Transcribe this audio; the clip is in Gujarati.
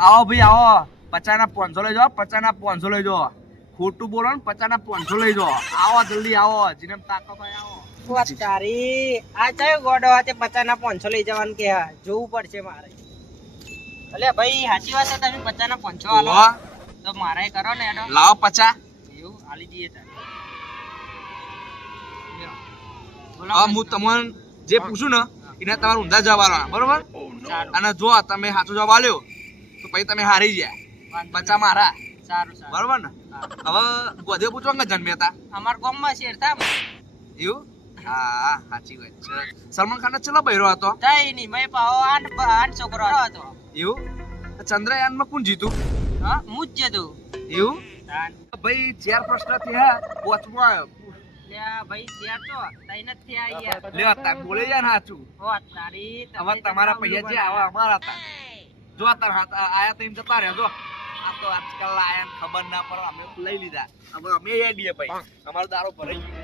આવો ભાઈ આવો 50 ના 500 લઈ જાઓ 50 ના 500 લઈ જાઓ ખોટું બોલો ને 50 ના 500 લઈ જાઓ આવો જલ્દી આવો જીને તાકો ભાઈ આવો તારી આ ચાયો ગોડો હાથે 50 ના 500 લઈ જવાનું કે હા જોવું પડશે મારે અલે ભાઈ સાચી વાત છે તમે 50 ના 500 આલો વાહ. તો મારે કરો ને એનો લાવો 50 એવું આલી દઈએ તારે હા હું તમને જે પૂછું ને એને તમારે ઊંધા જવાબ આલવાના બરોબર સારું અને જો તમે સાચો જવાબ આલ્યો તો પછી તમે હારી ગયા 50 મારા સારું સારું બરોબર ને હવે ગોધે પૂછવા કે જન્મ્યા હતા અમાર ગામમાં શેર થા એવું હા સાચી વાત છે સલમાન ખાન ચલો બૈરો હતો તઈ ની મેં પાવો આઠ છોકરો હતો એવું ચંદ્રયાનમાં કોણ જીતું હા હું જ જતો એવું ભાઈ 4 પ્રશ્ન થયા પાંચમો આવ્યો લ્યા ભાઈ ત્યાં તો તઈ નથી આઈ યાર લે તાર બોલે યાર સાચું ઓ તારી હવે તમારા પૈસા જે આવા અમારા હતા જો તાર આયા તો એમ જતા રહ્યા જો આ તો આજકાલ આયા ખબર ના પડે અમે લઈ લીધા હવે અમે એ દઈએ ભાઈ અમારો દારો ભરાઈ ગયો